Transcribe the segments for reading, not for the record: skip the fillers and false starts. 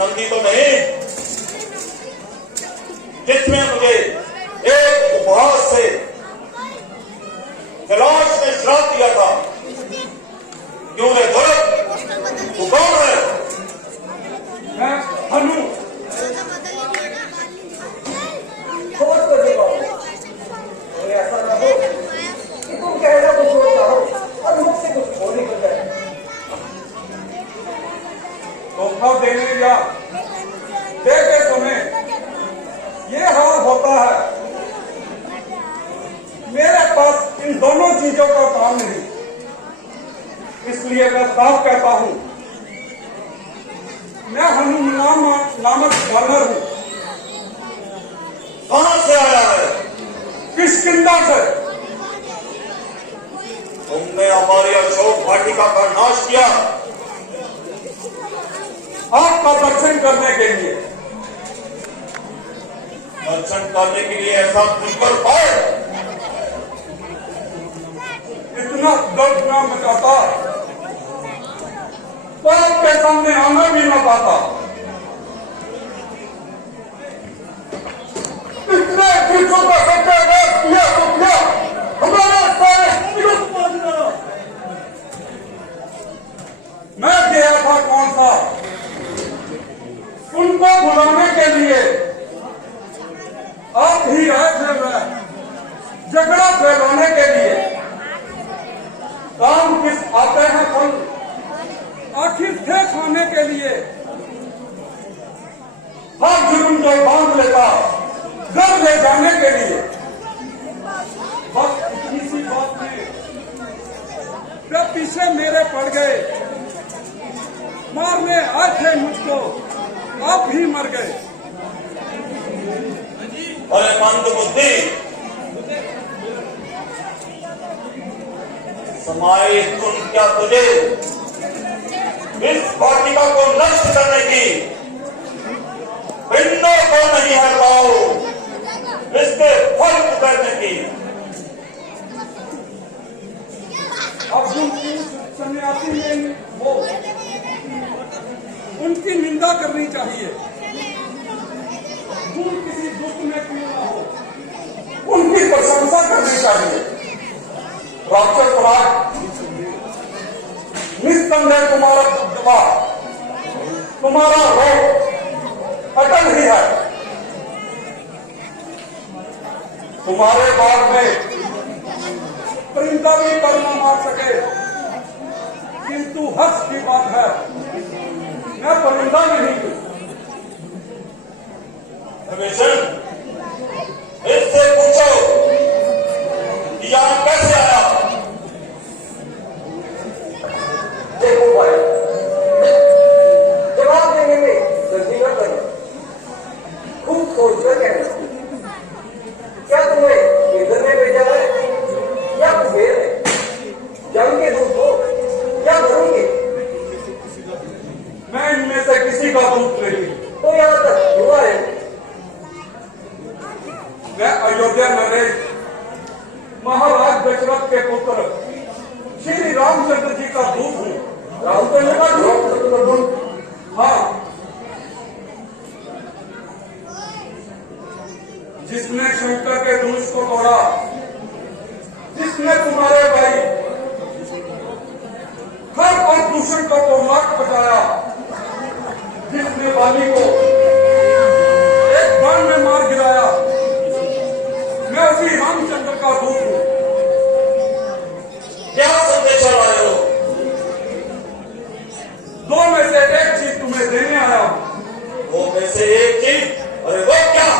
नंदी तो नहीं जिसमें मुझे एक उपहास से कैलाश ने श्राप दिया था। क्यों रे भरत, तू कौन है? मैं हनु। सोच तो देखो, और ऐसा ना हो कि तुम कहना कुछ और कहो और मुझसे कुछ और निकल जाए। धोखा देने या देके सुने, ये हाल होता है। मेरे पास इन दोनों चीजों का काम नहीं, इसलिए मैं साफ कहता हूं, मैं हनुमान नामक वानर हूं। कहां से आया है? किष्किंधा से। तुमने हमारी अशोक वाटिका का नाश किया आपका दर्शन करने के लिए। दर्शन करने के लिए ऐसा दुष्कर पाए? इतना दर्द ना मचाता तो आपके सामने आना भी ना पाता। इतने चीजों का सत्यानाश किया तो क्या हमारे सारे विरुद्ध पहुंचना। मैं गया था कौन सा उनको बुलाने के लिए, आप ही आए थे मैं झगड़ा फैलाने के लिए। काम किस आते हैं फल आखिर थे खाने के लिए। हर जुर्म जो बांध लेता घर ले जाने के लिए। बस इतनी सी बात में जब पीछे मेरे पड़ गए, मारने आए थे मुझको, आप ही मर गए। अरे मंद बुद्धि, समाये तुम क्या तुझे इस वाटिका को नष्ट करने की पिंडों को नहीं है पाओ, इसके फल उतरने की। अर्जुन की सन्यासी में हो, उनकी निंदा करनी चाहिए। तुम किसी दुष्ट में क्यों ना हो, उनकी प्रशंसा करनी चाहिए। राक्षस राज निस्संदेह तुम्हारा दबदबा, तुम्हारा रोग अटल ही है। तुम्हारे बाग में परिंदा भी पर न मार सके, किंतु हर्ष की बात है मैं परिंदा नहीं हूं। विभीषण, इससे पूछो कि यहां कैसे आया? देखो भाई, जवाब देने में जल्दी न करो, खूब सोच कर कहना। क्या तुम्हें इधर में भेजा है या कुबेर है? जंग के दूत हो या वरुण के? मैं इनमें से किसी का दूत नहीं। तो यहाँ तक क्यों आए? मैं अयोध्या नरेश महाराज दशरथ के पुत्र श्री रामचंद्र जी का दूत हूँ। रामचंद्र का दूत? हाँ, जिसने शंकर के धनुष को तोड़ा, जिसने तुम्हारे भाई खर और दूषण को तोड़लाक बचाया, जिसने वाली को एक बाण में मार गिराया, मैं उसी रामचंद्र का दूत हूँ। क्या संदेशा लाए हो? दो में से एक चीज तुम्हें देने आया हूँ। वो में से एक चीज? अरे वो क्या?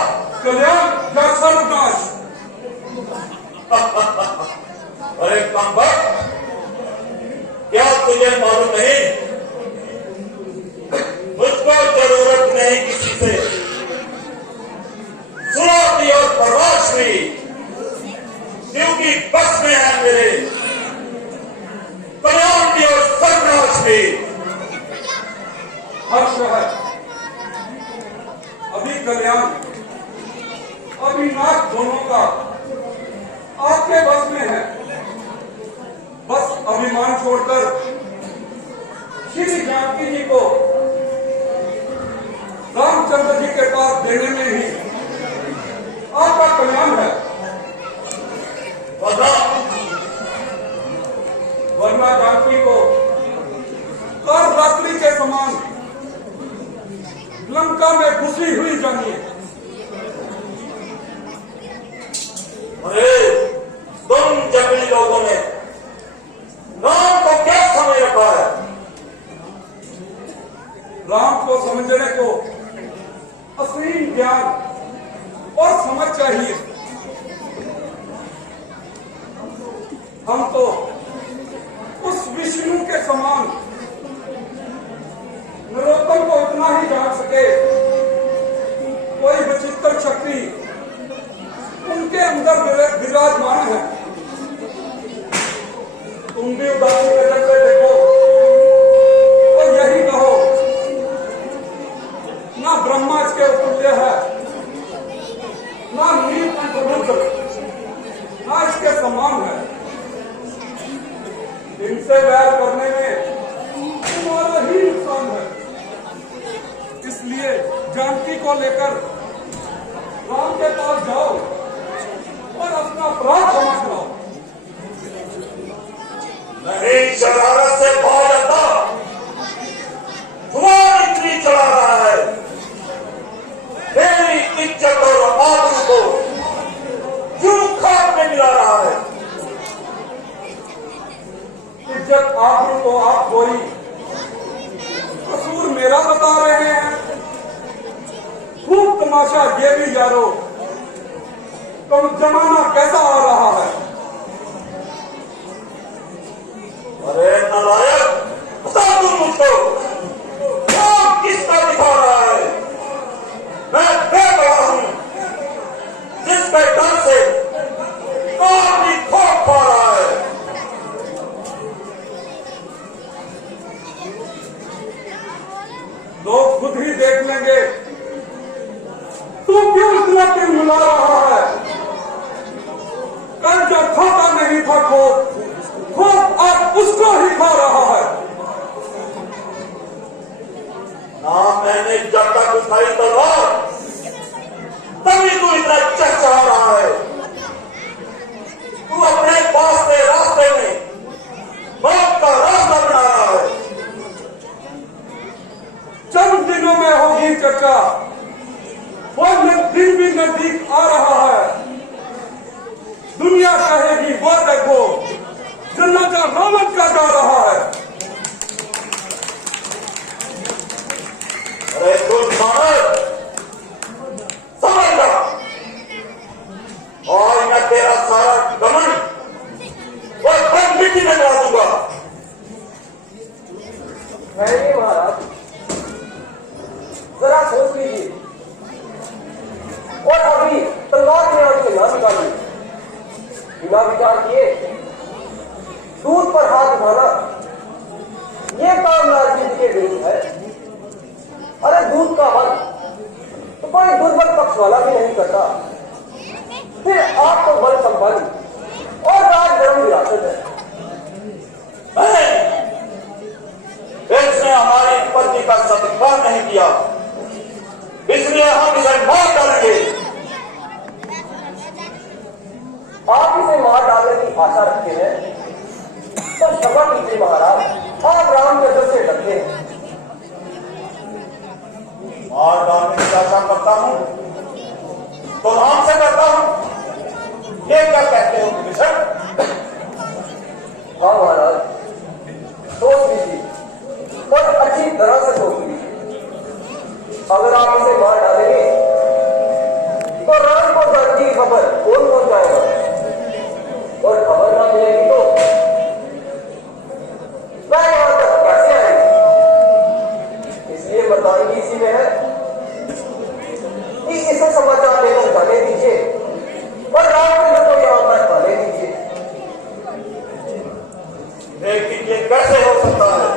कल्याण या सर्वनाश। अरे कमबख्त, क्या तुझे मालूम नहीं मुझको जरूरत नहीं किसी से सुराग की और परवाश भी, क्योंकि बस में है मेरे कल्याण की और सर्वनाश भी। हर्ष है, अभी कल्याण अभी नाश दोनों का आपके बस में है। बस अभिमान छोड़कर श्री जानकी जी को रामचंद्र जी के पास देने में ही आपका कल्याण है। वरना जानकी को कालरात्रि के समान लंका में घुसी हुई जानिए। अरे तुम जंगली लोगों ने राम को क्या समझ रखा है? राम को समझने को असीम ज्ञान और समझ चाहिए। हम तो उस विष्णु के समान नरोत्तम को इतना ही जान सके, कोई विचित्र शक्ति उनके अंदर विराजमान है। तुम भी उदासी नजर से देखो तो यही कहो, ना ब्रह्मा इसके तुल्य है, ना नीलकंठ रुद्र, ना इसके समान है। इनसे वैर करने में तुम्हारा ही नुकसान है। इसलिए जानकी को लेकर राम के पास जाओ और अपना अपराध समझ लो। नहीं, शरारत से भाग जाता, तुम्हारी इतनी चढ़ा रहा है, मेरी इज्जत और आबरू को क्यों खाक में मिला रहा है? इज्जत आबरू तो आप कोई कसूर मेरा बता रहे हैं। खूब तमाशा ये भी यारो, तुम जमाना कैसा आ रहा है। अरे नालायक, बता तुम मुझको कौन किसका दिखा रहा है? मैं बेगवा हूं, जिसके डर से कौन भी खौफ खा रहा है। लोग खुद ही देख लेंगे तू क्यों इतना दिन मिला रहा है। कल जब खाता नहीं था खोप आज उसको ही खा रहा है। ना मैंने जब तक उठाई तलवार, तभी तू इतना चहचहा रहा है। तू अपने पास के रास्ते में मौत का रास्ता बना रहा है। चंद दिनों में होगी चर्चा, वो दिन भी नजदीक आ रहा है। दुनिया कहेगी वो देखो जन्नत रावण का जा रहा है। अरे तुम समझ लो, और मैं तेरा सारा घमंड और धन मिट्टी में डाल दूंगा। नहीं महाराज, जरा सोच लीजिए और अभी तलवार में आग से ना निकालिए। बिना विचार किए दूध पर हाथ उठाना ये काम राजनीति के विरुद्ध है। अरे दूध का हल तो कोई दुर्बल पक्ष वाला भी नहीं करता। फिर आप तो बल संपन्न और राजधर्म विरासत है। इसने हमारी पत्नी का सत्कार नहीं किया, इसलिए हम इसे मार डालेंगे। आप इसे मार डालने की आशा रखते हैं तो क्षमा कीजिए महाराज, आप राम के दर से डरते हैं। मार डालने की आशा करता हूं तो राम से करता हूं, ये क्या कहते हो विभीषण? हाँ महाराज, सोच लीजिए और अच्छी तरह से सोच लीजिए। अगर आप इसे मार डालेंगे तो राम को जानकी की खबर कौन पहुंचाएगा, और खबर ना मिलेगी तो वह यहां तक कैसे आएगी। इसलिए बताएंगी इसी में है कि इसे समाचार लेकर जाने दीजिए और रामचंद्र को यहां तक आने दीजिए। लेकिन ये कैसे हो सकता है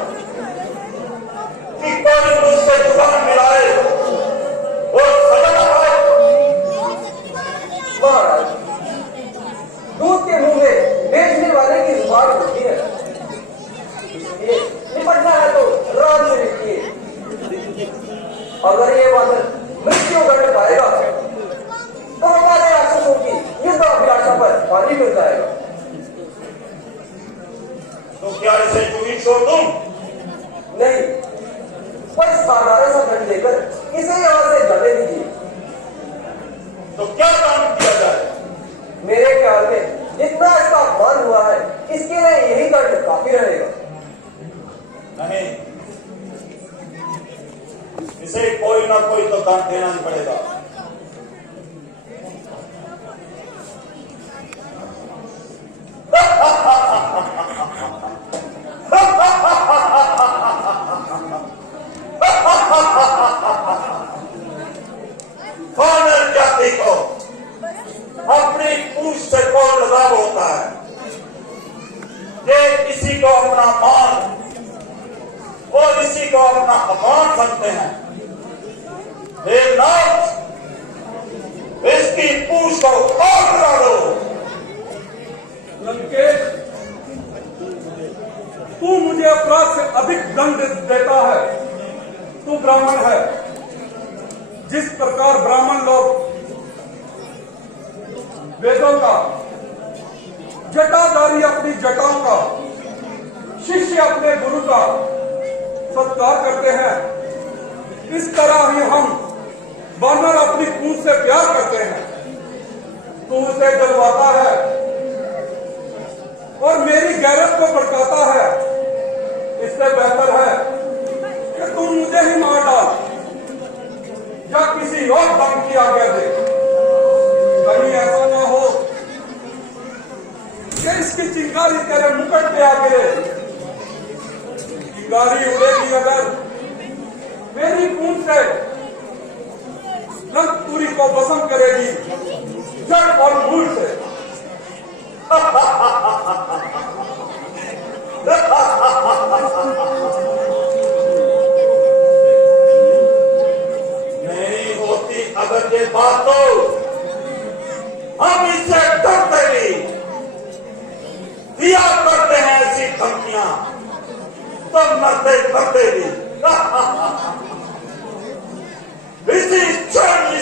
कि कोई मुझसे जुबान मिलाए और सजा पाए? महाराज, दूध के मुंह में बेचने वाले की जुबान होती है, इसलिए निपटना है तो राम से निपटिए। अगर ये बात छोड़ दूं? नहीं, पर साधारण सा दंड देकर इसे यहाँ से जाने दीजिए। तो क्या काम किया जाए? मेरे ख्याल में जितना इसका अपमान हुआ है, इसके लिए यही दंड काफी रहेगा। नहीं, इसे कोई ना कोई तो दंड देना ही पड़ेगा। वानर जाति को अपनी पूंछ से कौन लगाव होता है? ये इसी को अपना मान और इसी को अपना अपमान समझते हैं। हे नाथ, इसकी पूंछ को और करा दो। लंकेश, तू मुझे अपराध से अधिक दंड देता है। तू ब्राह्मण है। जिस प्रकार ब्राह्मण लोग वेदों का, जटाधारी अपनी जटाओं का, शिष्य अपने गुरु का सत्कार करते हैं, इस तरह ही हम वानर अपनी पूंछ से प्यार करते हैं। तू उसे जलवाता है और मेरी गैरत को भड़काता है। इससे बेहतर है कि तू मुझे ही मार डाल या किसी और धर्म की आज्ञा दे। कहीं ऐसा ना हो कि इसकी चिंगारी तेरे मुकुट पे आ गिरे। चिंगारी उड़ेगी अगर मेरी पूंछ से, लंकपुरी को भस्म करेगी जड़ और मूल से। नहीं होती अगर ये बात तो हम इससे डरते भी दिया करते हैं ऐसी धमकियां, तो मरते मरते भी इसी क्षण